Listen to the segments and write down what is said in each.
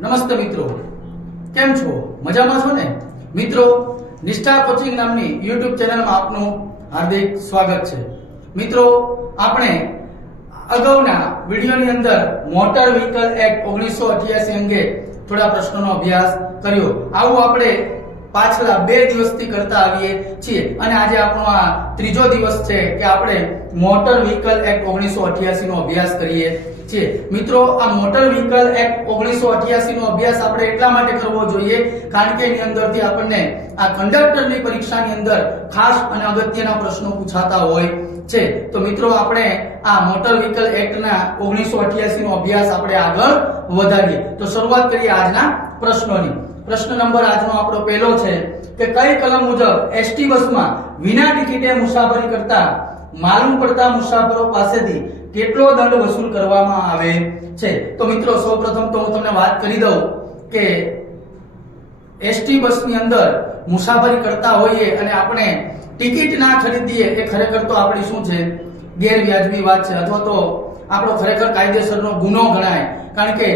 નમસ્તે મિત્રો, કેમ છો? મજામાં છો ને? મિત્રો, નિષ્ઠા કોચિંગ નામની YouTube ચેનલમાં આપનું હાર્દિક સ્વાગત છે. મિત્રો, આપણે અગાઉના વિડીયોની અંદર મોટર વ્હીકલ એક્ટ 1988 અંગે થોડા પ્રશ્નોનો અભ્યાસ કર્યો. આવું આપણે પાછલા 2 દિવસથી કરતા આવીએ છીએ અને આજે આપણો આ ત્રીજો દિવસ છે કે આપણે મોટર વ્હીકલ એક્ટ 1988 નો અભ્યાસ કરીએ છીએ. મિત્રો, આ મોટર વ્હીકલ એક્ટ 1988 નો અભ્યાસ આપણે એટલા માટે કરવો જોઈએ કારણ કે એની અંદરથી આપણને આ કંડક્ટરની પરીક્ષાની અંદર ખાસ અને અગત્યના પ્રશ્નો પૂછાતા હોય છે. તો મિત્રો, આપણે આ મોટર વ્હીકલ એક્ટના 1988 નો અભ્યાસ આપણે આગળ વધારીએ. તો શરૂઆત કરીએ આજના પ્રશ્નોની. પ્રશ્ન નંબર આજનો આપણો પહેલો છે કે કઈ કલમ મુજબ એસટી બસમાં વિના ટિકિટે મુસાફરી કરતા માલુમ પડતા મુસાફરો પાસેથી કેટલો દંડ વસૂલ કરવામાં આવે છે? તો મિત્રો, સૌપ્રથમ તો હું તમને વાત કરી દઉં કે એસટી બસની અંદર મુસાફરી કરતા હોઈએ અને આપણે ટિકિટ ના ખરીદીએ એ ખરેખર તો આપણી શું છે? ગેરવ્યાજબી વાત છે અથવા તો આપણો ખરેખર કાયદેસરનો ગુનો ગણાય. કારણ કે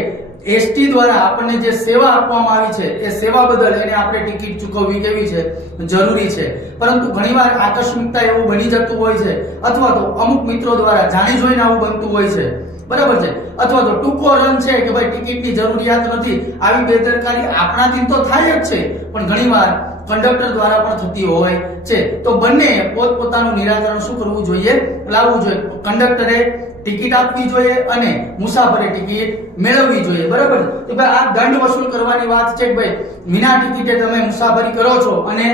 એસટી દ્વારા આપણને જે સેવા આપવામાં આવી છે એ સેવા બદલ એને આપણે ટિકિટ ચૂકવવી કેવી છે? જરૂરી છે. પરંતુ ઘણીવાર આકસ્મિકતા એવું બની જતું હોય છે અથવા તો અમુક મિત્રો દ્વારા જાણી જોઈને આવું બનતું હોય છે, બરાબર છે, અથવા તો ટૂંકો રન છે કે ભાઈ ટિકિટની જરૂરિયાત નથી, આવી બેદરકારી આપણાથી તો થાય જ છે પણ ઘણીવાર કંડક્ટર દ્વારા પણ થતી હોય છે. તો બંને પોતપોતાનું નિરાકરણ શું કરવું જોઈએ? લાવવું જોઈએ. કંડક્ટરે ટિકિટ આપવી જોઈએ અને મુસાફરે ટિકિટ મેળવવી જોઈએ, બરાબર. તો ભાઈ આ દંડ વસૂલ કરવાની વાત છે કે ભાઈ વિના ટિકિટે તમે મુસાફરી કરો છો અને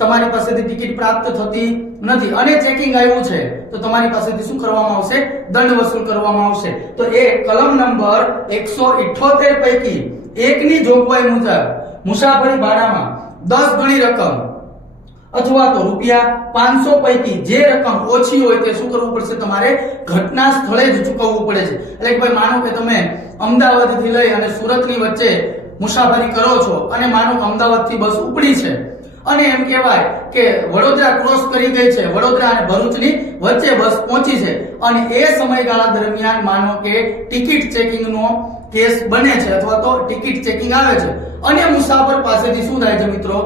તમારી પાસેથી ટિકિટ પ્રાપ્ત થતી નથી અને ચેકિંગ આવ્યું છે તો તમારી પાસેથી શું કરવામાં આવશે? દંડ વસૂલ કરવામાં આવશે. તો એ કલમ નંબર 178 પૈકી એકની જોગવાઈ મુજબ મુસાફરી ભાડામાં 10 ગણી રકમ અથવા તો ₹500 પૈકી જે રકમ ઓછી હોય તે શું કરવું પડશે? તમારે ઘટના સ્થળે જ ચૂકવવું પડે છે. એટલે કે ભાઈ માનો કે તમે અમદાવાદ થી લઈ અને સુરતની વચ્ચે મુસાફરી કરો છો અને માનો કે અમદાવાદ થી બસ ઉપડી છે અને એમ કહેવાય કે વડોદરા ક્રોસ કરી ગઈ છે, વડોદરા અને ભરૂચની વચ્ચે બસ પહોંચી છે અને એ સમયગાળા દરમિયાન માનો કે ટિકિટ ચેકિંગનો કેસ બને છે અથવા તો ટિકિટ ચેકિંગ આવે છે અને મુસાફર પાસેથી શું થાય છે મિત્રો?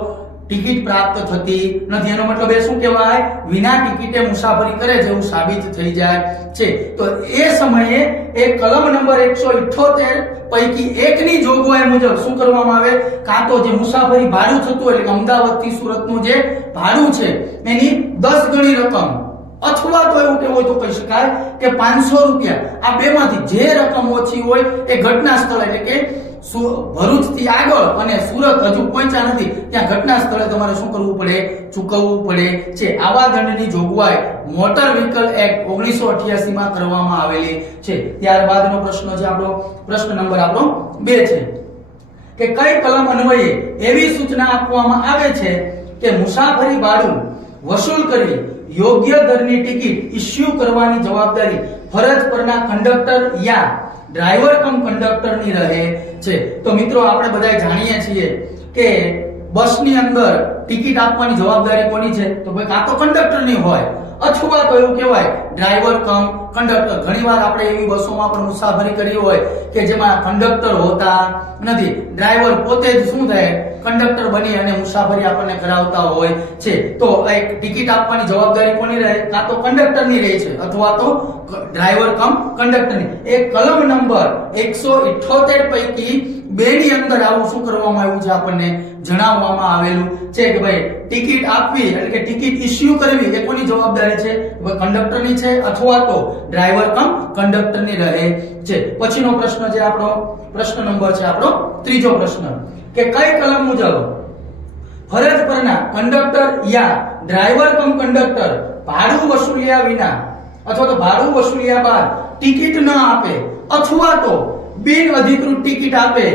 ટિકિટ પ્રાપ્ત થતી નથી. એનો મતલબ એ શું કહેવાય? વિના ટિકિટે મુસાફરી કરે છે એવું સાબિત થઈ જાય છે. તો એ સમયે એ કલમ નંબર 178 પૈકી એકની જોગવાઈ મુજબ શું કરવામાં આવે? કાં તો જે મુસાફરી ભાડું થતું એટલે કે અમદાવાદ થી સુરતનું જે ભાડું છે એની 10 ગણી રકમ અથવા તો એવું કેવું હોય તો કહી શકાય કે ₹500. આ બેમાંથી જે રકમ ઓછી હોય એ ઘટના સ્થળ એટલે કે ભરૂચ થી આગળ અને સુરત હજુ પહોંચ્યા નથી ત્યાં ઘટના સ્થળે તમારે શું કરવું પડે? ચૂકવવું પડે છે. આવા દંડની જોગવાઈ મોટર વ્હીકલ એક્ટ 1988 માં કરવામાં આવેલી છે. ત્યારબાદનો પ્રશ્ન છે આપણો પ્રશ્ન નંબર આપણો 2 છે કે કઈ કલમ અન્વયે એવી સૂચના આપવામાં આવે છે કે મુસાફરી ભાડું વસૂલ કરવી યોગ્ય દરની ટિકિટ ઇસ્યુ કરવાની જવાબદારી ફરજ પરના કંડક્ટર યા ડ્રાઈવર કમ કંડક્ટરની રહે છે? તો મિત્રો, આપણે બધા જાણીએ છીએ કે બસની અંદર ટિકિટ આપવાની જવાબદારી કોની છે? તો ભાઈ કાં તો કંડક્ટરની હોય અથવા તો એવું કહેવાય ડ્રાઈવર કમ કંડક્ટર. ઘણીવાર આપણે એવી બસોમાં પણ મુસાફરી કરી હોય કે જેમાં કંડક્ટર હોતા નથી, ડ્રાઈવર પોતે જ શું થાય? કંડક્ટર બની અને મુસાફરી આપણને કરાવતા હોય છે. તો એક ટિકિટ આપવાની જવાબદારી કોની રહે? કાં તો કંડક્ટરની રહે છે અથવા તો ડ્રાઈવર કમ કંડક્ટરની. એ કલમ નંબર 178 પૈકી 2 ની અંદર આવું શું કરવામાં આવ્યું છે? આપણને જણાવવામાં આવેલું છે કે ભાઈ ટિકિટ આપવી એટલે કે ટિકિટ ઇસ્યુ કરવી એ કોની જવાબદારી છે? કંડક્ટરની છે અથવા તો ડ્રાઈવર કમ કંડક્ટરની રહે છે. પછીનો પ્રશ્ન છે આપણો પ્રશ્ન નંબર છે આપણો 3જો પ્રશ્ન કે કઈ કલમ મુજબ ફરજ પરના કંડક્ટર યા ડ્રાઈવર કમ કંડક્ટર ભાડું વસૂલ્યા વિના અથવા તો ભાડું વસૂલ્યા બાદ ટિકિટ ન આપે અથવા તો બિન અધિકૃત ટિકિટ આપે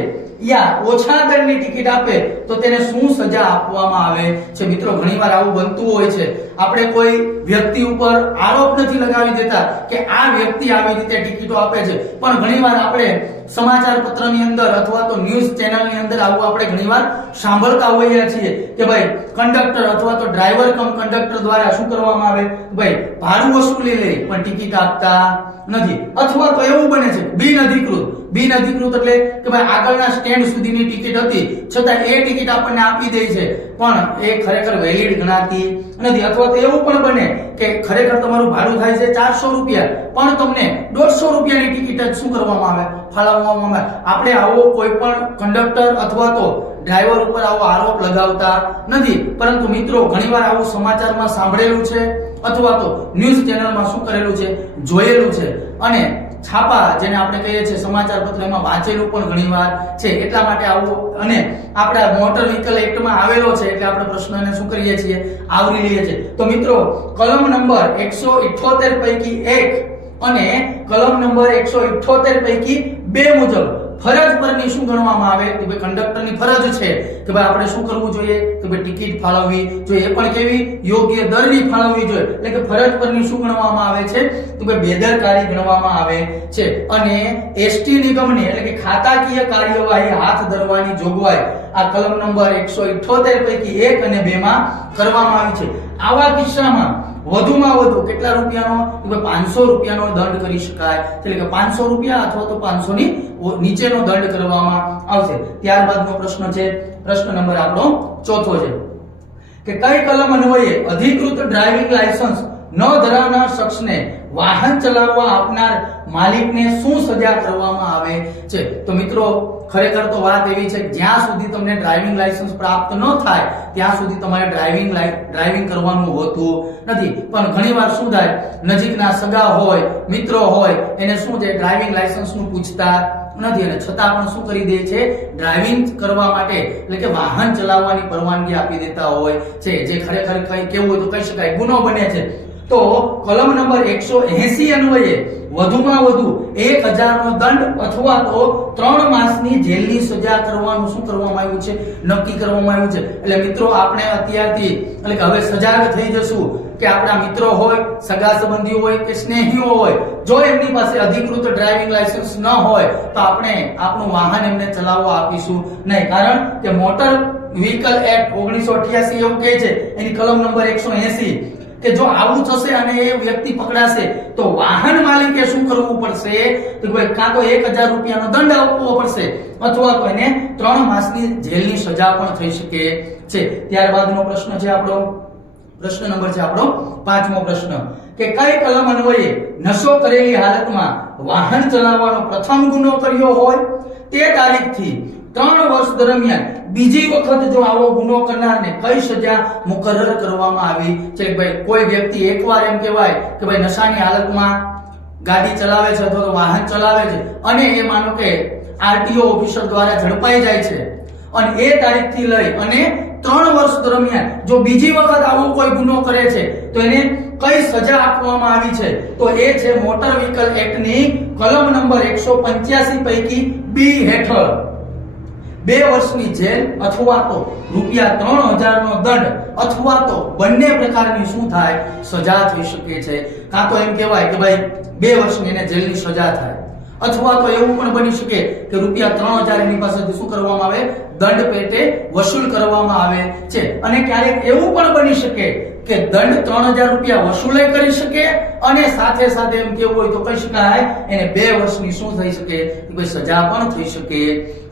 યા ઓછા દરની ટિકિટ આપે તો તેને શું સજા આપવામાં આવે છે? મિત્રો, ઘણીવાર આવું બનતું હોય છે. આપણે કોઈ વ્યક્તિ ઉપર આરોપ નથી લગાવી દેતા કે આ વ્યક્તિ આવી રીતે ટિકિટો આપે છે, પણ ઘણીવાર આપણે સમાચાર પત્રની અંદર અથવા તો ન્યૂઝ ચેનલની અંદર આવું આપણે ઘણીવાર સાંભળતા હોઈએ છીએ કે ભાઈ કંડક્ટર અથવા તો ડ્રાઈવર કમ કંડક્ટર દ્વારા શું કરવામાં આવે? ભાઈ ભાડું વસૂલી લે પણ ટિકિટ આપતા નથી અથવા તો એવું બને છે બિન અધિકૃત બિનઅધિકૃત એટલે કે ભાઈ આગળના સ્ટેન્ડ સુધીની ટિકિટ હતી છતાં એ ટિકિટ આપણને આપી દે છે પણ એ ખરેખર વેલિડ ગણાતી નથી, અથવા તો એવું પણ બને કે ખરેખર તમારું ભાડું થાય છે 400 રૂપિયા પણ તમને 150 રૂપિયાની ટિકિટ જ શું કરવામાં આવે, ફાળવવામાં આવે. આપણે આવો કોઈ પણ કંડક્ટર અથવા તો ડ્રાઈવર ઉપર આવો આરોપ લગાવતા નથી, પરંતુ મિત્રો ઘણીવાર આવું સમાચારમાં સાંભળેલું છે અથવા તો ન્યૂઝ ચેનલમાં શું કરેલું છે, જોયેલું છે, અને છાપા જેને આપણે કહીએ છીએ સમાચાર પત્ર એમાં વાંચેલું પણ ઘણીવાર છે. એટલા માટે આવું અને આપણા મોટર વ્હીકલ એક્ટમાં આવેલો છે એટલે આપણે પ્રશ્નને શું કરીએ છીએ, આવરી લઈએ છીએ. તો મિત્રો કલમ નંબર 178 પૈકી 1 અને કલમ નંબર 178 પૈકી 2 મુજબ ફરજ પરની શું ગણવામાં આવે કે ભાઈ કંડક્ટરની ફરજ છે કે ભાઈ આપણે શું કરવું જોઈએ કે ભાઈ ટિકિટ ફાળવવી જોઈએ, એ પણ કેવી, યોગ્ય દરની ફાળવવી જોઈએ. એટલે કે ફરજ પરની શું ગણવામાં આવે છે કે ભાઈ બેદરકારી ગણવામાં આવે છે. અને એસટી નિગમની એટલે કે ખાતાકીય કાર્યવાહી હાથ ધરવાની જોગવાઈ આ કલમ નંબર 178 પૈકી 1 અને 2 માં કરવામાં આવી છે. આવા કિસ્સામાં વધુમાં વધુ કેટલા રૂપિયાનો, 500 રૂપિયાનો દંડ કરી શકાય, એટલે કે 500 રૂપિયા અથવા તો 500 ની નીચેનો દંડ કરવામાં આવશે. ત્યારબાદનો પ્રશ્ન છે, પ્રશ્ન નંબર આપણો ચોથો છે કે કઈ કલમ અન્વયે અધિકૃત ડ્રાઇવિંગ લાયસન્સ ન ધરાવનાર શખ્સને વાહન ચલાવવા આપનાર માલિકને શું સજા કરવામાં આવે છે. તો મિત્રો ખરેખર તો વાત એવી છે કે જ્યાં સુધી તમને ડ્રાઇવિંગ લાયસન્સ પ્રાપ્ત ન થાય ત્યાં સુધી તમારે ડ્રાઇવિંગ કરવાનું હોતું નથી. પણ ઘણીવાર શું થાય, નજીકના સગા હોય, મિત્રો હોય, એને શું છે ડ્રાઇવિંગ લાયસન્સનું પૂછતા નથી અને છતાં પણ શું કરી દે છે, ડ્રાઇવિંગ કરવા માટે એટલે કે વાહન ચલાવવાની પરવાનગી આપી દેતા હોય છે, જે ખરેખર કઈ કેવું હોય તો કહી શકાય ગુનો બને છે. તો કલમ નંબર 180 અન્વયે વધુમાં વધુ 1000 નો દંડ અથવા તો 3 માસની જેલની સજા કરવાનું શું કરવામાં આવ્યું છે, નક્કી કરવામાં આવ્યું છે. એટલે મિત્રો આપણે અત્યારથી એટલે કે હવે સજાગ થઈ જશું કે આપણા મિત્રો હોય, સગા સંબંધીઓ હોય કે સ્નેહીઓ હોય, જો એમની પાસે અધિકૃત ડ્રાઇવિંગ લાયસન્સ ન હોય તો આપણે આપણું વાહન એમને ચલાવવા આપીશું નહીં. કારણ કે મોટર વ્હીકલ એક્ટ 1988 એવું કહે છે, એની કલમ નંબર 180 કે જો આવું થશે અને એ વ્યક્તિ પકડાશે તો વાહન માલિકે શું કરવું પડશે, તો ભાઈ કાં તો 1000 રૂપિયાનો દંડ આપવો પડશે અથવા તો એને 3 માસની જેલની સજા પણ થઈ શકે છે. ત્યારબાદનો પ્રશ્ન છે આપણો, પ્રશ્ન નંબર છે આપણો 5મો પ્રશ્ન કે કઈ કલમ અન્વયે નશો કરેલી હાલતમાં વાહન ચલાવવાનો પ્રથમ ગુનો કર્યો હોય તે તારીખથી 3 વર્ષ દરમિયાન બીજી વખત જો આવો ગુનો કરનારને કઈ સજા મુકરર કરવામાં આવી છે. ભાઈ કોઈ વ્યક્તિ એકવાર એમ કહેવાય કે ભાઈ નશાની હાલતમાં ગાડી ચલાવે છે અથવા તો વાહન ચલાવે છે અને એ માનો કે આરટીઓ ઓફિસર દ્વારા ઝડપાઈ જાય છે અને એ તારીખથી લઈ અને 3 વર્ષ દરમિયાન જો બીજી વખત આવો કોઈ ગુનો કરે છે તો એને કઈ સજા આપવામાં આવી છે, તો એ છે મોટર વ્હીકલ એક્ટની કલમ નંબર 185 પૈકી બી હેઠળ 2 વર્ષની જેલ અથવા તો ₹3000 નો દંડ અથવા તો બંને પ્રકારની શું થાય, સજા થઈ શકે છે. કાં તો એમ કહેવાય કે ભાઈ 2 વર્ષની એને જેલની સજા થાય અથવા તો એવું પણ બની શકે કે ₹3000 એની પાસેથી શું કરવામાં આવે, દંડ પેટે વસૂલ કરવામાં આવે છે. અને ક્યારેક એવું પણ બની શકે કે દંડ 3000 રૂપિયા વસૂલ કરી શકે અને સાથે સાથે એમ કેવું હોય તો કહી શકાય એને 2 વર્ષની શું થઈ શકે, કોઈ સજા પણ થઈ શકે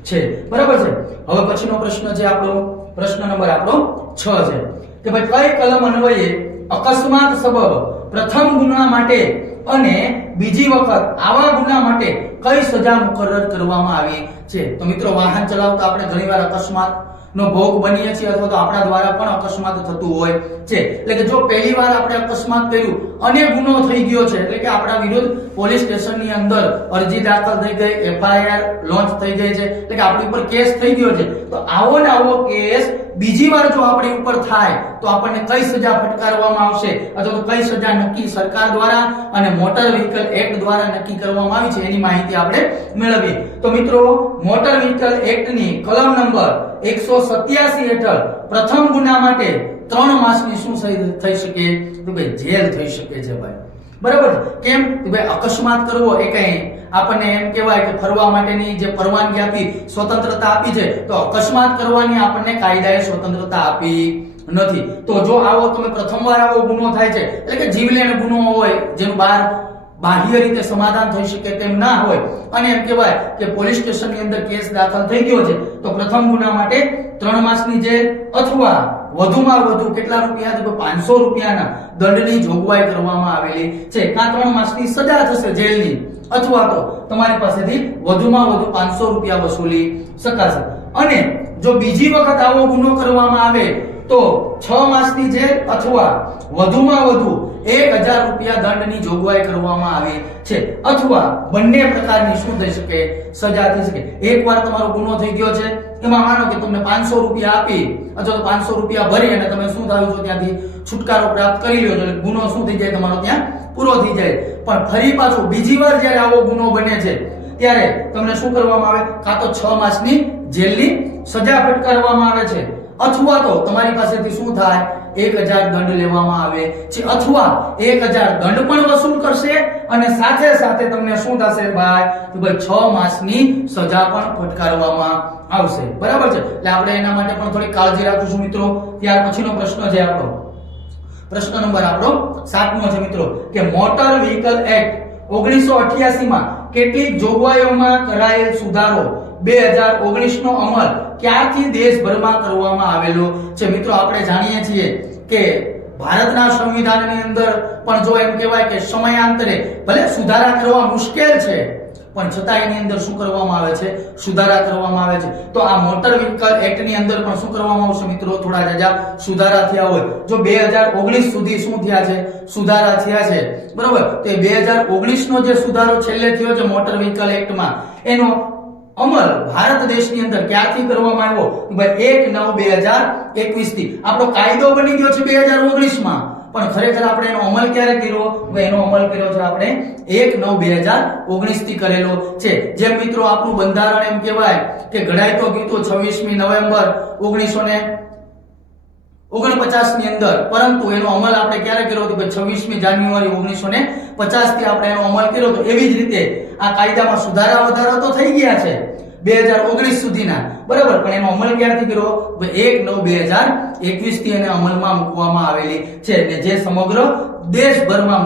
છે. બરાબર છે. હવે પછીનો પ્રશ્ન છે આપણો, પ્રશ્ન નંબર આપણો 6 છે કે ભાઈ કઈ કલમ અન્વયે અકસ્માત સબબ પ્રથમ ગુના માટે અને બીજી વખત આવા ગુના માટે કઈ સજા મુકરર કરવામાં આવી છે. તો મિત્રો વાહન ચલાવતા આપણે ઘણીવાર અકસ્માત નો ભોગ બનીએ છીએ અથવા તો આપણા દ્વારા પણ અકસ્માત થતું હોય છે. એટલે કે જો પહેલી વાર આપણે અકસ્માત કર્યું અને ગુનો થઈ ગયો છે એટલે કે આપણા વિરુદ્ધ પોલીસ સ્ટેશનની અંદર અરજી દાખલ થઈ ગઈ, એફઆઈઆર લોન્ચ થઈ ગઈ છે, એટલે કે આપણી ઉપર કેસ થઈ ગયો છે, તો આવો ને આવો કેસ બીજી વાર જો આપણી ઉપર થાય તો આપણને કઈ સજા ફટકારવામાં આવશે અથવા તો કઈ સજા નક્કી સરકાર દ્વારા અને મોટર વ્હીકલ એક્ટ દ્વારા નક્કી કરવામાં આવી છે એની માહિતી આપણે મેળવીએ. તો મિત્રો મોટર વ્હીકલ એક્ટની કલમ નંબર 187 હેઠળ પ્રથમ ગુના માટે 3 માસની શું થઈ શકે, તો ભાઈ જેલ થઈ શકે છે ભાઈ. બરાબર. કેમ કે ભાઈ અકસ્માત કરવો એ કઈ આપણને એમ કહેવાય કે ફરવા માટેની જે પરવાનગી આપી, સ્વતંત્રતા આપી છે, તો અકસ્માત કરવાની આપણને કાયદાએ સ્વતંત્રતા આપી નથી. તો જો આવો તમે પ્રથમવાર આવો ગુનો થાય છે એટલે કે જીવલેણ ગુનો હોય જેનું બહાર બાહ્ય રીતે સમાધાન થઈ શકે તેમ ના હોય અને એમ કહેવાય કે પોલીસ સ્ટેશનની અંદર કેસ દાખલ થઈ ગયો છે તો પ્રથમ ગુના માટે 3 માસની જેલ અથવા વધુમાં વધુ કેટલા રૂપિયા તો 500 રૂપિયાના દંડની જોગવાઈ કરવામાં આવેલી છે. કાં 3 માસની સજા થશે જેલની અથવા તો તમારી પાસેથી વધુમાં વધુ 500 રૂપિયા વસૂલી શકાશે. અને જો બીજી વખત આવો ગુનો કરવામાં આવે તો 6 માસની જેલ અથવા વધુમાં વધુ 1000 રૂપિયા દંડની જોગવાઈ કરવામાં આવે છે અથવા બંને પ્રકારની શું થઈ શકે સજા થઈ શકે. એકવાર તમારો ગુનો થઈ ગયો છે એમાં માનો કે તમને 500 રૂપિયા આપી અથવા તો 500 રૂપિયા ભરી અને તમે શું થાવ છો ત્યાંથી છુટકારો પ્રાપ્ત કરી લ્યો એટલે ગુનો શું થઈ જાય તમારો ત્યાં પૂરો થઈ જાય. પણ ફરી પાછું બીજી વાર જ્યારે આવો ગુનો બને છે ત્યારે તમને શું કરવામાં આવે કાં તો 6 માસની જેલની સજા ફટકારવામાં આવે છે અથવા તો તમારી પાસેથી શું થાય 1000 દંડ લેવામાં આવે છે અથવા 1000 દંડ પણ વસૂલ કરશે અને સાથે સાથે તમને શું થશે ભાઈ તો ભાઈ 6 માસની સજા પણ ફટકારવામાં આવશે. બરાબર છે. એટલે આપણે એના માટે પણ થોડી કાળજી રાખીશું મિત્રો. ત્યાર પછીનો પ્રશ્ન છે આપણો પ્રશ્ન નંબર આપણો 7મો છે મિત્રો કે મોટર વ્હીકલ એક્ટ 1988 માં કેટલીક જોગવાઈઓમાં કરાયેલ સુધારો 2019 નો અમલ ક્યારથી દેશભરમાં કરવામાં આવેલો છે. મિત્રો આપણે જાણીએ છીએ કે ભારતના સંવિધાનની અંદર પણ જો એમ કહેવાય કે સમયાંતરે ભલે સુધારા કરવા મુશ્કેલ છે પણ છતાં એની અંદર શું કરવામાં આવે છે સુધારા કરવામાં આવે છે. તો આ મોટર વ્હીકલ એક્ટ ની અંદર પણ શું કરવામાં આવશે મિત્રો થોડા જાજા સુધારા થયા હોય. જો 2019 સુધી શું થયા છે સુધારા થયા છે બરોબર. તો 2019 નો જે સુધારો છેલ્લે થયો છે મોટર વ્હીકલ એક્ટ માં એનો અમલ ભારત દેશની અંદર ક્યાંથી કરવામાં આવ્યો ભાઈ 1/9/2021 થી. આપણો કાયદો બની ગયો છે 2019 માં પણ ખરેખર આપણે એનો અમલ ક્યારે કર્યો એનો અમલ કર્યો છે આપણે 1/9/2019 થી કરેલો છે. જેમ મિત્રો આપણું બંધારણ એમ કહેવાય કે ઘડાઈ તો ગયું 26મી નવેમ્બર 1949 ની અંદર પરંતુ એનો અમલ આપણે ક્યારે કર્યો હતો 26મી જાન્યુઆરી 1950 થી આપણે એનો અમલ કર્યો હતો. એવી જ રીતે આ કાયદામાં સુધારા વધારા તો થઈ ગયા છે 2019 સુધીના બરાબર પણ એનો અમલ ક્યારથી કર્યો 1/9/2021 થી એને અમલમાં મૂકવામાં આવેલી છે અને જે સમગ્ર દેશભરમાં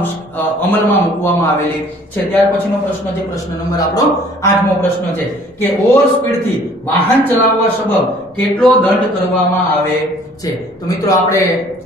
અમલમાં મૂકવામાં આવેલી છે. ત્યાર પછીનો પ્રશ્ન છે પ્રશ્ન નંબર આપણો 8મો પ્રશ્ન છે કે ઓવર સ્પીડ થી વાહન ચલાવવા સબબ કેટલો દંડ કરવામાં આવે છે. તો મિત્રો આપણે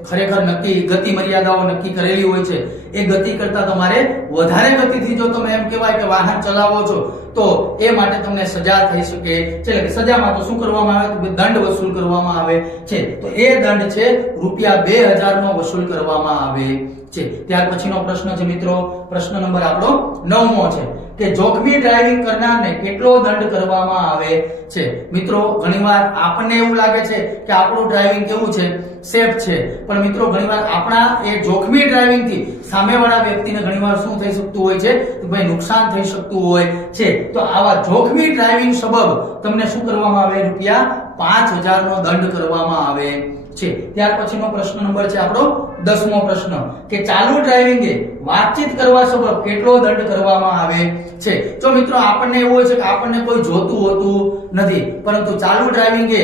ખરેખર નક્કી ગતિ મર્યાદાઓ નક્કી કરેલી હોય છે. એ ગતિ કરતા તમારે વધારે ગતિથી જો તમે એમ કહેવાય કે વાહન ચલાવો છો તો એ માટે તમને સજા થઈ શકે છે. સજામાં તો શું કરવામાં આવે તો દંડ વસૂલ કરવામાં આવે છે. તો એ દંડ છે ₹2000 નો વસૂલ કરવામાં આવે છે. ત્યાર પછીનો પ્રશ્ન છે મિત્રો પ્રશ્ન નંબર આપણો 9મો છે કે જોખમી ડ્રાઇવિંગ કરનારને કેટલો દંડ કરવામાં આવે છે. મિત્રો ઘણીવાર આપણને એવું લાગે છે કે આપણું ડ્રાઇવિંગ કેવું છે સેફ છે પણ મિત્રો ઘણીવાર આપણા એ જોખમી ડ્રાઇવિંગ થી સામેવાળા વ્યક્તિને ઘણીવાર શું થઈ શકતું હોય છે કે ભાઈ નુકસાન થઈ શકતું હોય છે. તો આવા જોખમી ડ્રાઇવિંગ સબબ તમને શું કરવામાં આવે ₹5000 નો દંડ કરવામાં આવે છે. ત્યાર પછીનો પ્રશ્ન નંબર છે આપણો 10મો પ્રશ્ન કે ચાલુ ડ્રાઇવિંગે વાતચીત કરવા સબબ કેટલો દંડ કરવામાં આવે છે. જો મિત્રો આપણને એવું હોય છે કે આપણને કોઈ જોતું હોતું નથી પરંતુ ચાલુ ડ્રાઇવિંગે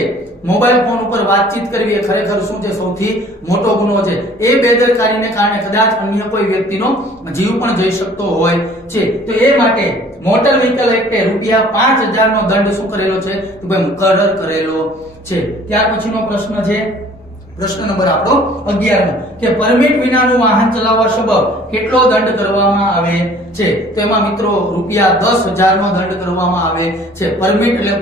મોબાઈલ ફોન ઉપર વાતચીત કરવી એ ખરેખર શું છે સૌથી મોટો ગુનો છે. એ બેદરકારીને કારણે કદાચ અન્ય કોઈ વ્યક્તિનો જીવ પણ જઈ શકતો હોય છે. તો એ માટે મોટર વ્હીકલ એક્ટે ₹5000 નો દંડ શું કરેલો છે તો ભાઈ મુકરર કરેલો છે. ત્યાર પછીનો પ્રશ્ન છે પ્રશ્ન નંબર આપણો 11મો કે પરમિટ વિનાનું વાહન ચલાવવા સબબ કેટલો દંડ કરવામાં આવે છે. તો એમાં મિત્રો ₹10,000 નો દંડ કરવામાં આવે છે. પરમિટ એટલે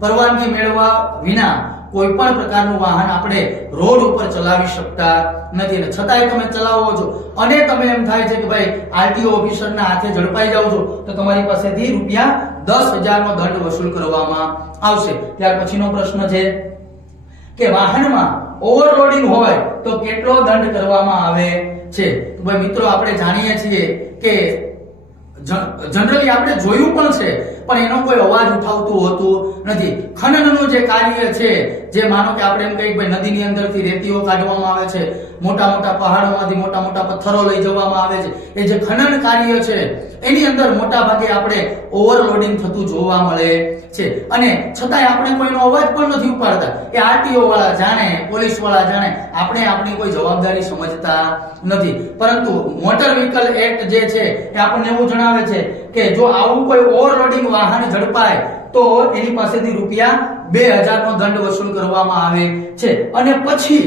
પરવાનગી મેળવવા વિના કોઈ પણ પ્રકારનું વાહન આપણે રોડ ઉપર ચલાવી શકતા નથી અને છતાંય તમે ચલાવો છો અને તમે એમ થાય છે કે ભાઈ આરટીઓ ઓફિસરના હાથે ઝડપાઈ જાવ છો તો તમારી પાસેથી ₹10,000 નો દંડ વસૂલ કરવામાં આવશે. ત્યાર પછીનો પ્રશ્ન છે કે વાહનમાં ઓવરલોડિંગ હોય તો કેટલો દંડ કરવામાં આવે છે. તો ભાઈ મિત્રો આપણે જાણીએ છીએ કે જનરલી આપણે જોયું પણ છે પણ એનો કોઈ અવાજ ઉઠાવતું હોતું નથી. ખનનનું જે કાર્ય છે, જે માનો કે આપણે એમ કહીએ ભાઈ નદીની અંદરથી રેતીઓ કાઢવામાં આવે છે, મોટા મોટા પહાડોમાંથી મોટા મોટા પથ્થરો લઈ જવામાં આવે છે, એ જે ખનન કાર્ય છે એની અંદર મોટા ભાગે આપણે ઓવરલોડિંગ થતું જોવા મળે છે. અને છતાંય આપણે કોઈનો અવાજ પણ નથી ઉપાડતા. એ આરટીઓ વાળા જાણે, પોલીસ વાળા જાણે, આપણે આપણી કોઈ જવાબદારી સમજતા નથી. પરંતુ મોટર વ્હીકલ એક્ટ જે છે એ આપણને એવું જણાવે છે કે જો આવું કોઈ ઓવરલોડિંગ વાહન ઝડપાય તો એની પાસેથી રૂપિયા 2000 નો દંડ વસૂલ કરવામાં આવે છે. અને પછી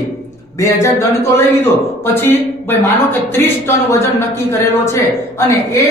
2000 દંડ તો લઈ લીધો, પછી ભાઈ માનો કે 30 ટન વજન નક્કી કરેલો છે અને એ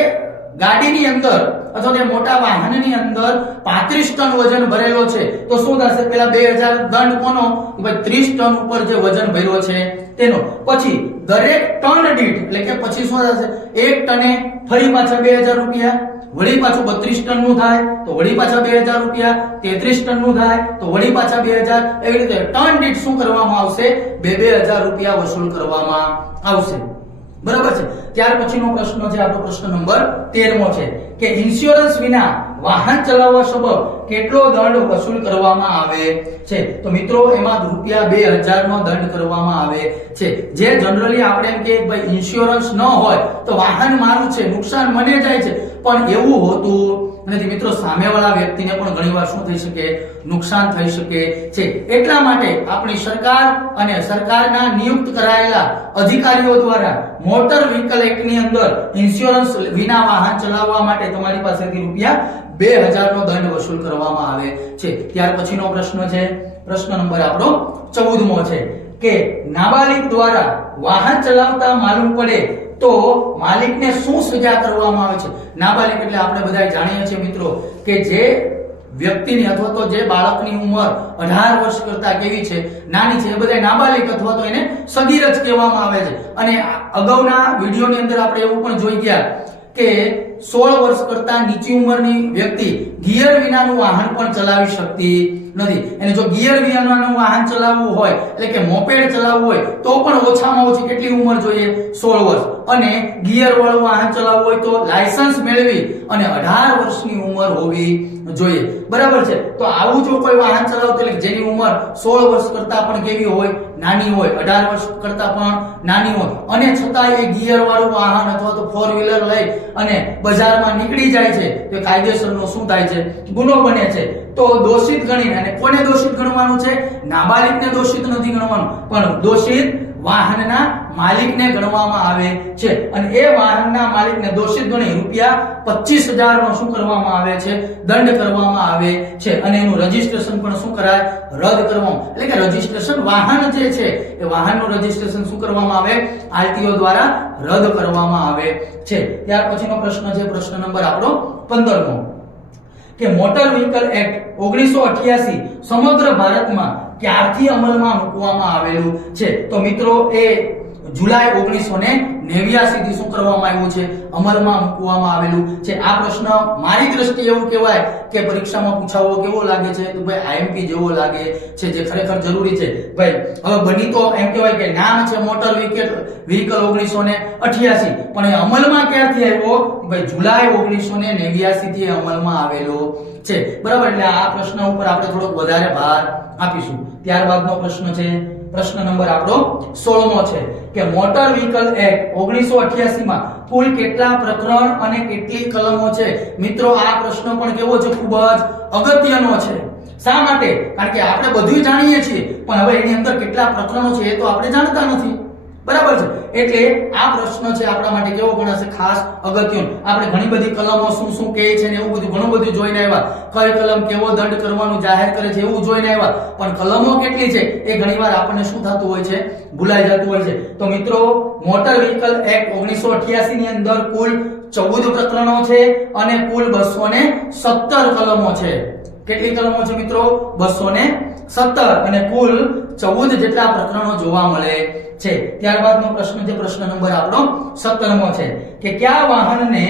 ગાડીની અંદર અથવા તે મોટા વાહનની અંદર 35 ટન વજન ભરેલો છે, તો શું થશે? પેલા 2000 દંડ કોનો? ભાઈ 30 ટન ઉપર જે વજન ભર્યો છે તેનો. પછી દરેક ટન દીઠ એટલે કે પછી શું થશે? એક ટને ફરી પાછા 2000 રૂપિયા, વળી પાછું 32 ટન નું થાય તો વળી પાછા 2000 રૂપિયા, 33 ટન નું થાય તો વળી પાછા 2000. એવી રીતે ટન દીઠ શું કરવામાં આવશે? 2000 રૂપિયા વસૂલ કરવામાં આવશે. બરાબર છે. ત્યાર પછીનો પ્રશ્ન છે આપણો પ્રશ્ન નંબર 13મો છે કે ઇન્સ્યોરન્સ વિના વાહન ચલાવવા સબબ કેટલો દંડ વસૂલ કરવામાં આવે છે? તો મિત્રો એમાં રૂપિયા 2000 નો દંડ કરવામાં આવે છે. જે જનરલી આપણે એમ કે ભાઈ ઇન્સ્યોરન્સ ન હોય તો વાહન મારું છે, નુકસાન મને જાય છે, પણ એવું હોતું નથી મિત્રો. સામેવાળા વ્યક્તિને પણ ઘણીવાર શું થઈ શકે? નુકસાન થઈ શકે છે. એટલા માટે આપણી સરકાર અને સરકારના નિયુક્ત કરાયેલા અધિકારીઓ દ્વારા મોટર વ્હીકલ એક્ટની અંદર ઇન્સ્યોરન્સ વિના વાહન ચલાવવા માટે તમારી પાસેથી રૂપિયા 2000 નો દંડ વસૂલ કરવામાં આવે છે. ત્યાર પછીનો પ્રશ્ન છે પ્રશ્ન નંબર આપણો 14મો છે કે નાબાલિગ દ્વારા વાહન ચલાવતા માલુમ પડે તો માલિકને શું સજા કરવામાં આવે છે? નાબાલિગ એટલે આપણે બધા જાણીએ છીએ મિત્રો કે જે વ્યક્તિની અથવા તો જે બાળકની ઉંમર 18 વર્ષ કરતા કેવી છે? નાની છે. એ બધા નાબાલિગ અથવા તો એને સગીર જ કહેવામાં આવે છે. અને અગાઉના વિડીયોની અંદર આપણે એવું પણ જોઈ ગયા કે 16 વર્ષ કરતા નીચી ઉંમરની વ્યક્તિ ગિયર વિનાનું વાહન પણ ચલાવી શકતી નથી. અને જો ગિયર વિનાનું વાહન ચલાવવું હોય એટલે કે મોપેડ ચલાવવું હોય તો પણ ઓછામાં ઓછી કેટલી ઉંમર જોઈએ? 16 વર્ષ. અને ગિયર વાળું વાહન ચલાવવું હોય તો લાયસન્સ મેળવી અને 18 વર્ષની ઉંમર હોવી જોઈએ. બરાબર છે. તો આવું જો કોઈ વાહન ચલાવતો એટલે જેની ઉંમર 16 વર્ષ કરતા પણ કેવી હોય? નાની હોય, 18 વર્ષ કરતા પણ નાની હોય, અને છતાં એ ગિયર વાળું વાહન અથવા તો 4 વ્હીલર લઈ અને બજારમાં નીકળી જાય છે તો કાયદેસરનો શું થાય છે? ગુનો બને છે. તો દોષિત ગણીને, અને કોને દોષિત ગણવાનું છે? નાબાલિગને દોષિત નથી ગણવાનું, પણ દોષિત વાહનના માલિકને ગણવામાં આવે છે. અને એ વાહનના માલિકને દોષિત ગણી રૂપિયા 25000 નો શું કરવામાં આવે છે? દંડ કરવામાં આવે છે. અને એનું રજીસ્ટ્રેશન પણ શું કરાય? રદ કરવામાં. એટલે કે રજીસ્ટ્રેશન વાહન જે છે એ વાહનનું રજીસ્ટ્રેશન શું કરવામાં આવે? આરટીઓ દ્વારા રદ કરવામાં આવે છે. ત્યાર પછીનો પ્રશ્ન છે પ્રશ્ન નંબર આપણો 15મો કે મોટર વ્હીકલ એક્ટ 1988 સમગ્ર ભારતમાં ક્યારથી અમલમાં મૂકવામાં આવેલું છે? તો મિત્રો એ જુલાઈ 1989 થી શું કરવામાં આવ્યું છે? અમલમાં મૂકવામાં આવેલું છે. આ પ્રશ્ન મારી દ્રષ્ટિએ એવું કહેવાય કે પરીક્ષામાં પૂછાવો કેવો લાગે છે? તો ભાઈ આઈએમપી જેવો લાગે છે, જે ખરેખર જરૂરી છે. ભાઈ હવે બની તો એમ કહેવાય કે નામ છે મોટર વ્હીકલ 1988, પણ એ અમલમાં ક્યારથી આવ્યો? ભાઈ જુલાઈ 1989 થી અમલમાં આવેલો છે. બરાબર. એટલે આ પ્રશ્ન ઉપર આપણે થોડોક વધારે ભાર આપીશું. ત્યારબાદનો પ્રશ્ન છે પ્રશ્ન નંબર આપણો 16મો છે કે મોટર વ્હીકલ એક્ટ 1988 માં કુલ કેટલા પ્રકરણ અને કેટલી કલમો છે? મિત્રો આ પ્રશ્ન પણ કેવો છે? ખૂબ જ અગત્યનો છે. શા માટે? કારણ કે આપણે બધું જાણીએ છીએ, પણ હવે એની અંદર કેટલા પ્રકરણો છે એ તો આપણે જાણતા નથી. બરાબર છે. એટલે આ પ્રશ્ન છે આપણા માટે કેવો ગણાશે? ખાસ અગત્યનો. આપણે ઘણી બધી કલમો શું શું કહે છે ને એવું બધું ઘણું બધું જોઈને આવ્યા. કઈ કલમ કેવો દંડ કરવાનું જાહેર કરે છે એવું જોઈને આવ્યા, પણ કલમો કેટલી છે એ ઘણીવાર આપણને શું થતું હોય છે? ભૂલાઈ જતું હોય છે. તો મિત્રો મોટર વ્હીકલ એક્ટ 1988 ની અંદર કુલ 14 પ્રકરણો છે અને કુલ 217 કલમો છે. કેટલી કલમો છે મિત્રો? 217, અને કુલ 14 જેટલા પ્રકરણો જોવા મળે છે. ત્યારબાદનો પ્રશ્ન છે પ્રશ્ન નંબર આપણો 17મો છે કે કયા વાહનને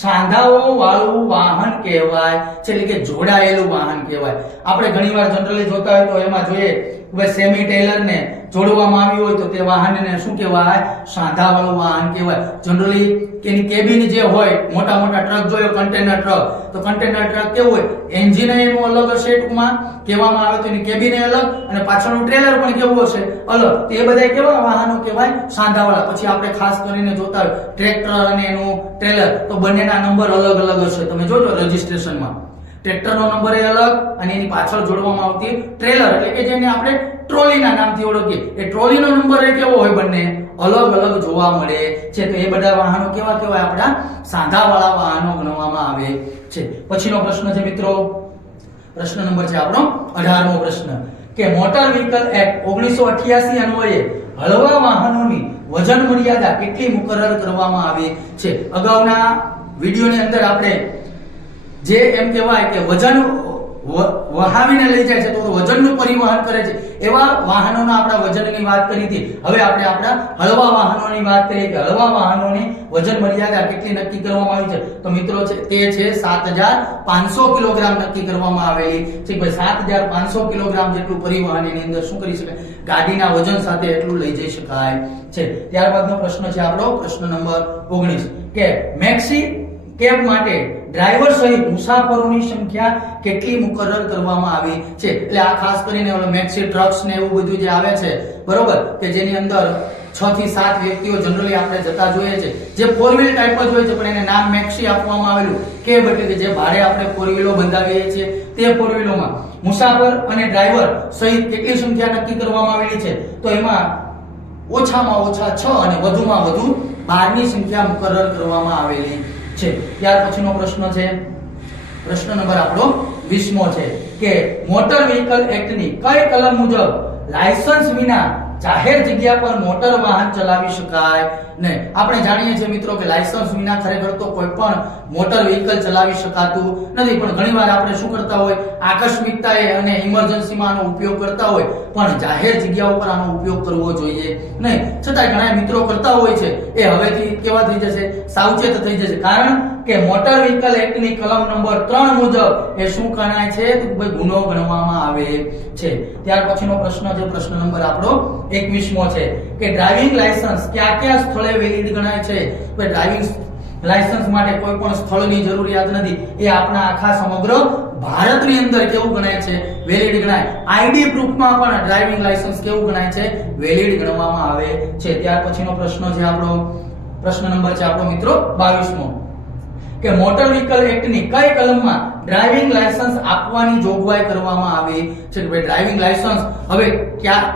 સાંધાઓ વાળું વાહન કહેવાય છે? એટલે કે જોડાયેલું વાહન કહેવાય. આપણે ઘણીવાર જનરલી જોતા હોય તો એમાં જોઈએ કે સેમી ટેલર ને જોડવામાં આવ્યું હોય તો તે વાહનને શું કહેવાય? સાંધાવાળું વાહન કહેવાય. જનરલી એની કેબિન જે હોય, મોટા મોટા ટ્રક જોયો, કન્ટેનર ટ્રક, તો તો કન્ટેનર ટ્રક કેવું હોય, એન્જિન એનું અલગ હશે, ટૂંકમાં કહેવામાં આવે તો એની કેબિન અલગ અને પાછળનું ટ્રેલર પણ કેવું હશે, અલગ. તો એ બધા કેવા વાહનો કહેવાય, સાંધાવાળા. પછી આપણે ખાસ કરીને જોતા હોય ટ્રેક્ટર અને એનું ટ્રેલર, તો બંનેના નંબર અલગ અલગ હશે. તમે જોજો રજીસ્ટ્રેશનમાં ટ્રેક્ટરનો નંબર એ અલગ અને એની પાછળ જોડવામાં આવતી ટ્રેલર, એટલે કે જેને આપણે ટ્રોલીના નામથી ઓળખીએ, એ ટ્રોલીનો નંબર એ કેવો હોય, બંને અલગ અલગ જોવા મળે છે. તો એ બધા વાહનો કેવા કહેવાય, આપણા સાંધાવાળા વાહનો ગણવામાં આવે છે. પછીનો પ્રશ્ન છે મિત્રો, પ્રશ્ન નંબર છે આપણો 18મો પ્રશ્ન, કે મોટર વ્હીકલ એક્ટ 1988 અન્વયે હળવા વાહનોની વજન મર્યાદા કેટલી મુકરર કરવામાં આવી છે? અગાઉના વિડિયોની અંદર આપણે જે એમ કહેવાય કે વજન વહાવીને લઈ જાય છે, તો વજનનું પરિવહન કરે છે, એવા વાહનોના આપણા વજનની વાત કરી હતી. હવે આપણે આપણા હળવા વાહનોની વાત કરીએ કે હળવા વાહનોની વજન મર્યાદા કેટલી નક્કી કરવામાં આવી છે? તો મિત્રો છે તે છે 7500 કિલોગ્રામ નક્કી કરવામાં આવેલી છે. ભાઈ 7500 કિલોગ્રામ જેટલું પરિવહન એની અંદર શું કરી શકાય, ગાડીના વજન સાથે એટલું લઈ જઈ શકાય છે. ત્યારબાદનો પ્રશ્ન છે આપણો પ્રશ્ન નંબર 19, કે મેક્સી કેબ માટે ડ્રાઈવર સહિત મુસાફરોની સંખ્યા કેટલી મુકરર કરવામાં આવી છે? એટલે આ ખાસ કરીને મેક્સી ટ્રક્સ ને એવું બધું જે આવે છે, બરોબર, કે જેની અંદર 6 થી 7 વ્યક્તિઓ જનરલી આપણે જતા જોઈએ છે, જે 4 વ્હીલ ટાઈપ જ હોય છે, પણ એને નામ મેક્સી આપવામાં આવેલું. કેબ એટલે કે જે ભાડે આપણે 4 વ્હીલો બંધાવીએ છીએ, તે 4 વ્હીલોમાં મુસાફર અને ડ્રાઈવર સહિત કેટલી સંખ્યા નક્કી કરવામાં આવેલી છે? તો એમાં ઓછામાં ઓછા 6 અને વધુમાં વધુ 12 ની સંખ્યા મુકરર કરવામાં આવેલી છે. ત્યાર પછીનો પ્રશ્ન છે પ્રશ્ન નંબર આપણો 20મો છે, કે મોટર વ્હીકલ એક્ટની કઈ કલમ મુજબ લાયસન્સ વિના જાહેર જગ્યા પર મોટર વાહન ચલાવી શકાય નહીં? આપણે જાણીએ છીએ મિત્રો કે લાયસન્સ વિના ખરેખર તો કોઈ પણ મોટર વ્હીકલ ચલાવી શકાતું નથી, પણ ઘણીવાર આપણે શું કરતા હોય, આકસ્મિકતાએ અને ઇમરજન્સીમાં આનો ઉપયોગ કરતા હોય, પણ જાહેર જગ્યાઓ પર આનો ઉપયોગ કરવો જોઈએ નહીં. છતાંય ઘણા મિત્રો કરતા હોય છે. એ હવેથી કેવા થઈ જશે, સાવચેત થઈ જશે, કારણ કે મોટર વ્હીકલ એક્ટની કલમ નંબર 3 મુજબ એ શું ગણાય છે, તો ભાઈ ગુનો ગણવામાં આવે છે. ત્યાર પછીનો પ્રશ્ન છે પ્રશ્ન નંબર આપણો 21મો છે, કે ડ્રાઇવિંગ લાયસન્સ કયા કયા સ્થળે વેલિડ ગણાય છે? તો ડ્રાઇવિંગ લાયસન્સ માટે કોઈ પણ સ્થળની જરૂરિયાત નથી, એ આપણા આખા સમગ્ર ભારતની અંદર કેવું ગણાય છે, વેલિડ ગણાય. આઈડી પ્રૂફમાં પણ ડ્રાઇવિંગ લાયસન્સ કેવું ગણાય છે, વેલિડ ગણવામાં આવે છે. ત્યાર પછીનો પ્રશ્ન છે આપણો પ્રશ્ન નંબર છે આપણો મિત્રો 22મો, કે મોટર વ્હીકલ એક્ટની કઈ કલમમાં ડ્રાઇવિંગ લાયસન્સ આપવાની જોગવાઈ કરવામાં આવી છે? કે ભાઈ ડ્રાઇવિંગ લાયસન્સ હવે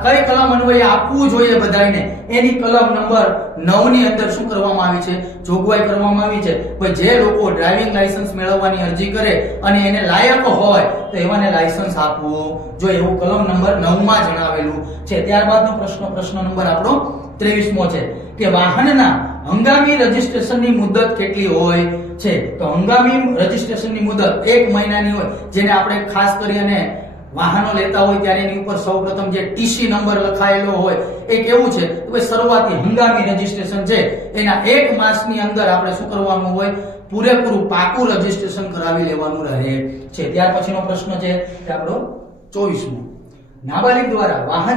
કઈ કલમ અન્વયે આપવું જોઈએ બધાને, એની કલમ નંબર 9 ની અંદર શું કરવામાં આવી છે, જોગવાઈ કરવામાં આવી છે. ભાઈ જે લોકો ડ્રાઇવિંગ લાયસન્સ મેળવવાની અરજી કરે અને એને લાયક હોય તો એવાને લાયસન્સ આપવું જોઈએ, એવું કલમ નંબર 9 માં જણાવેલું છે. ત્યારબાદનો પ્રશ્ન નંબર આપણો 23મો છે, કે વાહનના હંગામી રજીસ્ટ્રેશનની મુદત કેટલી હોય છે? તો હંગામી રજીસ્ટ્રેશનની મુદત 1 મહિનાની હોય, જેને આપણે ખાસ કરીને વાહનો લેતા હોય ત્યારે એની ઉપર સૌપ્રથમ જે ટીસી નંબર લખાયેલો હોય એ કેવું છે, તો ભાઈ શરૂઆતી હંગામી રજીસ્ટ્રેશન છે, એના 1 માસની અંદર આપણે શું કરવાનું હોય, પૂરેપૂરું પાકું રજીસ્ટ્રેશન કરાવી લેવાનું રહે છે. ત્યાર પછીનો પ્રશ્ન છે કે આપણો 24મો, નાબાલિગ દ્વારા વાહન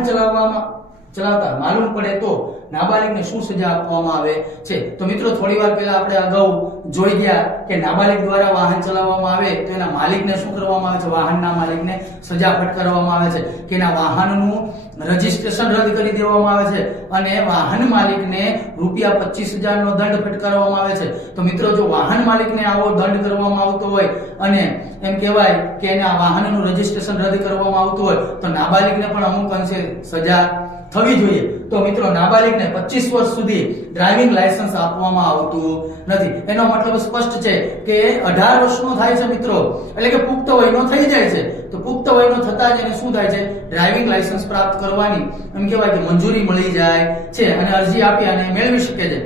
ચલાવતા માલુમ પડે તો નાબાલિગને શું સજા આપવામાં આવે છે? તો મિત્રો થોડી વાર પહેલા આપણે અગાઉ જોઈ ગયા કે નાબાલિગ દ્વારા વાહન ચલાવવામાં આવે તો એના માલિકને શું કરવામાં આવે છે, વાહનના માલિકને સજા ફટકારવામાં આવે છે, કે એના વાહનનું રજીસ્ટ્રેશન રદ કરી દેવામાં આવે છે અને વાહન માલિકને ₹25,000 નો દંડ ફટકારવામાં આવે છે. તો મિત્રો જો વાહન માલિકને આવો દંડ કરવામાં આવતો હોય અને એમ કહેવાય કે એના વાહનનું રજીસ્ટ્રેશન રદ કરવામાં આવતું હોય તો નાબાલિગને પણ અમુક અંશે સજા થવી જોઈએ. તો મિત્રો નાબાલિગને 25 વર્ષ સુધી ડ્રાઇવિંગ લાયસન્સ આપવામાં આવતું નથી. એનો મતલબ સ્પષ્ટ છે કે 18 વર્ષનો થાય છે મિત્રો, એટલે કે પુખ્ત વયનો થઈ જાય છે. તો પુખ્ત વયનો થતા જ એને શું થાય છે, ડ્રાઇવિંગ લાયસન્સ પ્રાપ્ત કરવાની એમ કહેવાય કે મંજૂરી મળી જાય છે અને અરજી આપી અને મેળવી શકે છે.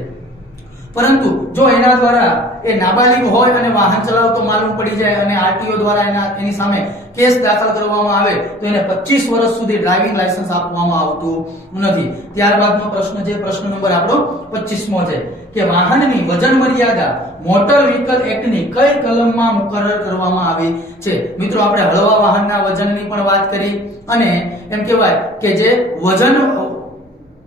પરંતુ જો એના દ્વારા એ નાબાલિગ હોય અને વાહન ચલાવતો માલુમ પડી જાય અને આરટીઓ દ્વારા એની સામે કેસ દાખલ કરવામાં આવે તો એને 25 વર્ષ સુધી ડ્રાઇવિંગ લાયસન્સ આપવામાં આવતું નથી. ત્યારબાદનો પ્રશ્ન છે પ્રશ્ન નંબર આપણો 25મો છે, કે વાહનની વજન મર્યાદા મોટર વ્હીકલ એક્ટની કઈ કલમમાં મુકરર કરવામાં આવી છે? મિત્રો આપણે હળવા વાહનના વજનની પણ વાત કરી અને એમ કહેવાય કે જે વજન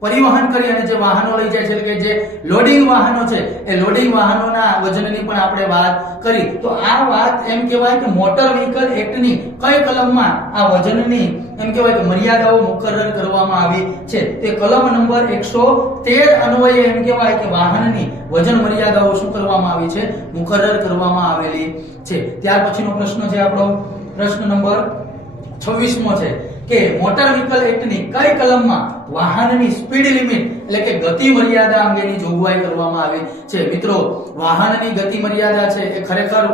પરિવહન કરી અને જે વાહનો લઈ જાય છે એટલે કે જે લોડિંગ વાહનો છે એ લોડિંગ વાહનોના વજનની પણ આપણે વાત કરી. તો આ વાત એમ કહેવાય કે મોટર વ્હીકલ એક્ટની કઈ કલમમાં આ વજનની એમ કહેવાય કે મર્યાદાઓ મુકરર કરવામાં આવી છે. તે કલમ નંબર 113 અન્વયે એમ કહેવાય કે વાહનની વજન મર્યાદાઓ શું કરવામાં આવી છે? મુકરર કરવામાં આવેલી છે. ત્યાર પછીનો પ્રશ્ન છે આપણો પ્રશ્ન નંબર 26મો છે કે મોટર વ્હીકલ એક્ટની કઈ કલમમાં વાહનની સ્પીડ લિમિટ એટલે કે ગતિ મર્યાદા અંગેની જોગવાઈ કરવામાં આવી છે? મિત્રો, વાહનની ગતિ મર્યાદા છે એ ખરેખર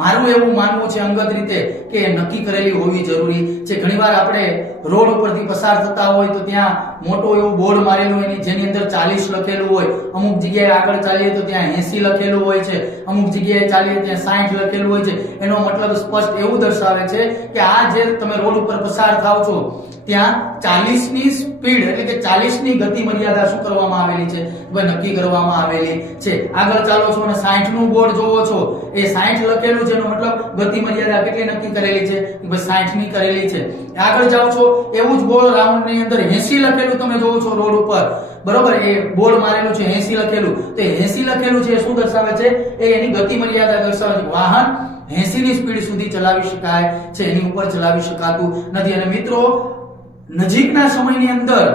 મારું એવું માનવું છે અંગત રીતે કે નક્કી કરેલી હોવી જરૂરી છે. ઘણીવાર આપણે રોડ ઉપરથી પસાર થતા હોય તો ત્યાં મોટું એવું બોર્ડ મારેલું હોય જેની અંદર 40 લખેલું હોય, અમુક જગ્યાએ આગળ ચાલીએ તો ત્યાં 80 લખેલું હોય છે, અમુક જગ્યાએ ચાલીએ ત્યાં 60 લખેલું હોય છે. એનો મતલબ સ્પષ્ટ એવું દર્શાવે છે કે આ જે તમે રોડ ઉપર પસાર થાવ છો ત્યાં 40 ની સ્પીડ એટલે કે 40 ની ગતિ મર્યાદા શું કરવામાં આવેલી છે? નક્કી કરવામાં આવેલી છે. આગળ ચાલો છો અને 60 નું બોર્ડ જોવો છો, એ 60 લખેલું છે એનો મતલબ ગતિ મર્યાદા કેટલી નક્કી કરેલી છે? 60 ની કરેલી છે. આગળ જાઓ છો એવું જ બોર્ડ રાઉન્ડ ની અંદર 80 લખેલું તમે જોવો છો રોડ ઉપર, બરોબર? એ બોર્ડ મારેલું છે 80 લખેલું, તો 80 લખેલું છે એ શું દર્શાવે છે? એ એની ગતિ મર્યાદા દર્શાવે છે. વાહન 80 ની સ્પીડ સુધી ચલાવી શકાય છે, એની ઉપર ચલાવી શકાતું નથી. અને મિત્રો, નજીકના સમયની અંદર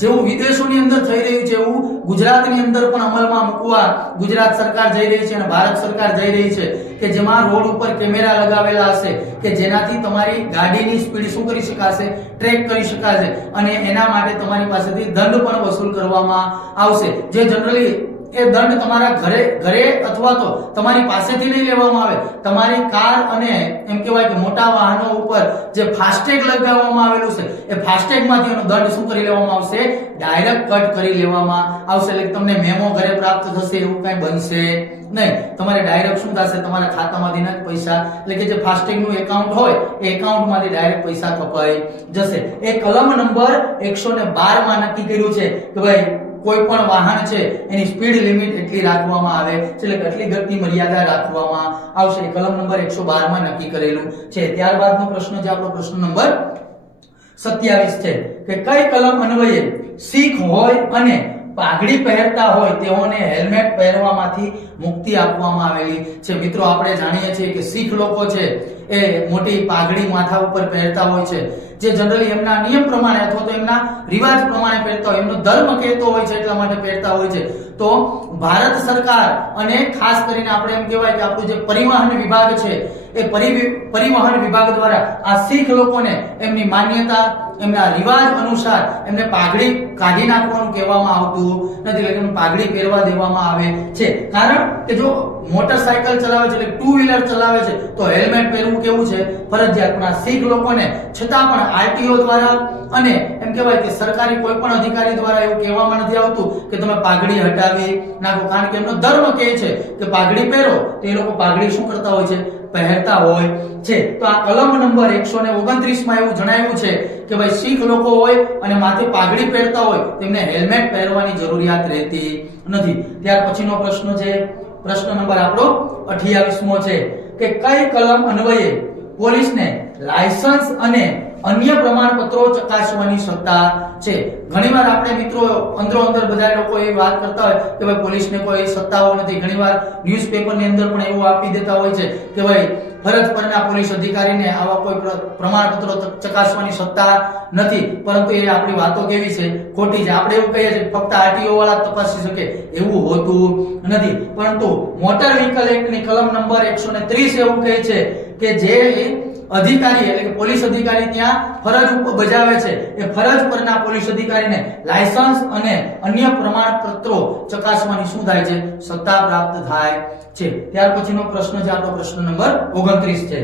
જેવું વિદેશોની અંદર થઈ રહ્યું છે એવું ગુજરાતની અંદર પણ અમલમાં મૂકવા ગુજરાત સરકાર જઈ રહી છે અને ભારત સરકાર જઈ રહી છે કે જેમાં રોડ ઉપર કેમેરા લગાવેલા હશે કે જેનાથી તમારી ગાડીની સ્પીડ શું કરી શકાશે? ટ્રેક કરી શકાશે અને એના માટે તમારી પાસેથી દંડ પણ વસૂલ કરવામાં આવશે. જે જનરલી એ દંડ તમારા ઘરે અથવા તો તમારી પાસેથી નહીં લેવામાં આવે, તમારી કાર અને એમ કહેવાય કે મોટા વાહનો ઉપર જે ફાસ્ટેગ લગાવવામાં આવેલું છે એ ફાસ્ટેગ માંથી એનો દંડ શું કરી લેવામાં આવશે? ડાયરેક્ટ કટ કરી લેવામાં આવશે. એટલે તમને મેમો ઘરે પ્રાપ્ત થશે એવું કઈ બનશે નહીં. તમારે ડાયરેક્ટ શું થશે? તમારા ખાતામાંથી જ પૈસા એટલે કે જે ફાસ્ટેગ નું એકાઉન્ટ હોય એ એકાઉન્ટ માંથી ડાયરેક્ટ પૈસા કપાઈ જશે. એ કલમ નંબર 112 માં નક્કી કર્યું છે કે ભાઈ કોઈ પણ વાહન છે એની સ્પીડ લિમિટ એટલી રાખવામાં આવે છે, એટલે કેટલી ગતિ મર્યાદા રાખવામાં આવશે. કલમ નંબર 112 માં નક્કી કરેલું છે. ત્યારબાદનો પ્રશ્ન છે આપણો પ્રશ્ન નંબર 27 છે કે કઈ કલમ અન્વયે શીખ હોય અને પાઘડી પહેરતા હોય તેઓને હેલ્મેટ પહેરવામાંથી મુક્તિ આપવામાં આવેલી છે? મિત્રો, આપણે જાણીએ છીએ કે શીખ લોકો છે એ મોટી પાઘડી માથા ઉપર પહેરતા હોય છે, જે જનરલી એમના નિયમ પ્રમાણે અથવા તો એમના રિવાજ પ્રમાણે પહેરતા હોય, એમનો ધર્મ કહેતો હોય છે એટલા માટે પહેરતા હોય છે. તો ભારત સરકાર અને ખાસ કરીને આપણે એમ કહેવાય કે આપણું જે પરિવહન વિભાગ છે એ પરિવહન વિભાગ દ્વારા આ શીખ લોકોને એમની માન્યતા, એમના રિવાજ અનુસાર એમને પાઘડી કાઢી નાખવાનું કહેવામાં આવતું નથી, એટલે પાઘડી પહેરવા દેવામાં આવે છે. કારણ કે જો મોટરસાયકલ ચલાવે છે એટલે ટુ વ્હીલર ચલાવે છે તો હેલ્મેટ પહેરવું કેવું છે? ફરજિયાત. પણ આ શીખ લોકોને છતાં પણ આરટીઓ દ્વારા અને એમ કહેવાય કે સરકારી કોઈ પણ અધિકારી દ્વારા એવું કહેવામાં નથી આવતું કે તમે પાઘડી હટાવી નાખો, કારણ કે એમનો ધર્મ કહે છે કે પાઘડી પહેરો. તો એ લોકો પાઘડી શું કરતા હોય છે? પહેરતા હોય છે. તો આ કલમ નંબર 129 માં એવું જણાવ્યું છે કે ભાઈ શીખ લોકો હોય અને માથે પાઘડી પહેરતા હોય તેમને હેલ્મેટ પહેરવાની જરૂરિયાત રહેતી નથી. ત્યાર પછીનો પ્રશ્ન છે પ્રશ્ન નંબર આપણો 28મો છે કે કઈ કલમ અન્વયે પોલીસને લાયસન્સ અને અન્ય પ્રમાણપત્રો ચકાસવાની સત્તા છે? ઘણીવાર આપણે મિત્રો અંદરો અંદર બધા લોકો એ વાત કરતા હોય કે ભાઈ પોલીસને કોઈ સત્તાઓ નથી. ઘણીવાર ન્યૂઝપેપરની અંદર પણ એવું આપી દેતા હોય છે કે ભાઈ ફરજ પરના પોલીસ અધિકારીને આવા કોઈ પ્રમાણપત્રો ચકાસવાની સત્તા નથી, પરંતુ એ આપણી વાતો કેવી છે? ખોટી છે. આપણે એવું કહીએ છીએ ફક્ત આરટીઓ વાળા તપાસી શકે, એવું હોતું નથી. પરંતુ મોટર વ્હીકલ એક્ટની કલમ નંબર 130 એવું કહે છે કે જે અધિકારી એટલે કે પોલીસ અધિકારી ત્યાં ફરજ બજાવે છે એ ફરજ પરના પોલીસ અધિકારીને લાયસન્સ અને અન્ય પ્રમાણપત્રો ચકાસવાની શું થાય છે? સત્તા પ્રાપ્ત થાય છે. ત્યાર પછીનો પ્રશ્ન છે આપણો પ્રશ્ન નંબર 29 છે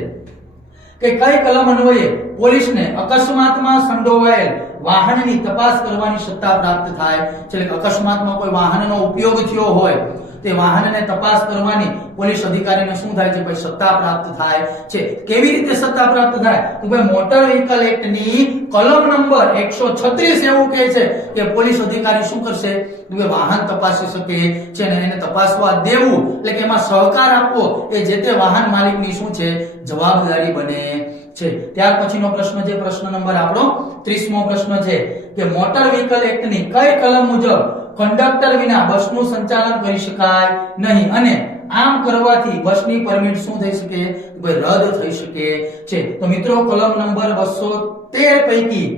કે કઈ કલમ અન્વયે પોલીસને અકસ્માતમાં સંડોવાયેલ વાહનની તપાસ કરવાની સત્તા પ્રાપ્ત થાય છે? એટલે અકસ્માતમાં કોઈ વાહનનો ઉપયોગ થયો હોય તે વાહનને તપાસ કરવાની પોલીસ અધિકારીને શું થાય છે? ભાઈ સત્તા પ્રાપ્ત થાય છે. કેવી રીતે સત્તા પ્રાપ્ત થાય? તો ભાઈ મોટર વ્હીકલ એક્ટની કલમ નંબર 136 એવું કહે છે કે પોલીસ અધિકારી શું કરશે? કે વાહન તપાસી શકે છે અને એને તપાસવા દેવું એટલે કે એમાં સહકાર આપવો એ જે તે વાહન માલિકની શું છે? જવાબદારી બને છે। ત્યાર પછીનો પ્રશ્ન છે પ્રશ્ન નંબર આપણો 30મો પ્રશ્ન છે કે મોટર વ્હીકલ એક્ટની કઈ કલમ મુજબ કંડક્ટર વિના બસનું સંચાલન કરી શકાય નહીં અને આમ કરવાથી બસની પરમિટ શું થઈ શકે? ભાઈ રદ થઈ શકે છે। તો મિત્રો કલમ નંબર 213 પૈકી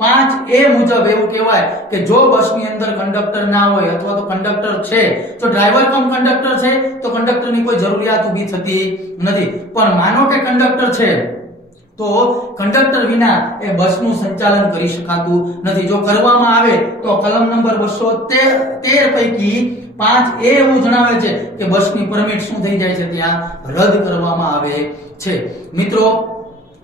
5A મુજબ એવું કહેવાય કે જો બસની અંદર કંડક્ટર ના હોય અથવા તો કંડક્ટર છે તો ડ્રાઈવર કમ કંડક્ટર છે તો કંડક્ટરની કોઈ જરૂરિયાત ઊભી થતી નથી, પણ માનો કે કંડક્ટર છે તો કંડક્ટર વિના એ બસનું સંચાલન કરી શકાતું નથી। જો કરવામાં આવે તો કલમ નંબર 213 પૈકી 5A એવું જણાવે છે કે બસની પરમિટ શું થઈ જાય છે? ત્યાં રદ કરવામાં આવે છે। મિત્રો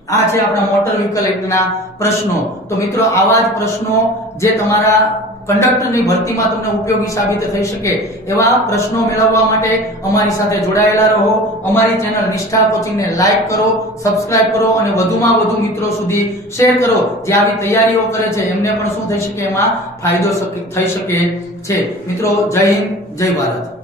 આ છે આપણા મોટર વ્હીકલ એક્ટના પ્રશ્નો। તો મિત્રો આવા જ પ્રશ્નો જે તમારા કંડક્ટરની ભરતીમાં તમને ઉપયોગી સાબિત થઈ શકે એવા પ્રશ્નો મેળવવા માટે અમારી સાથે જોડાયેલા રહો। અમારી ચેનલ નિષ્ઠા કોચિંગને લાઈક કરો, સબસ્ક્રાઇબ કરો અને વધુમાં વધુ મિત્રો સુધી શેર કરો જે આવી તૈયારીઓ કરે છે એમને પણ શું થઈ શકે? એમાં ફાયદો થઈ શકે છે। મિત્રો જય હિન્દ, જય ભારત।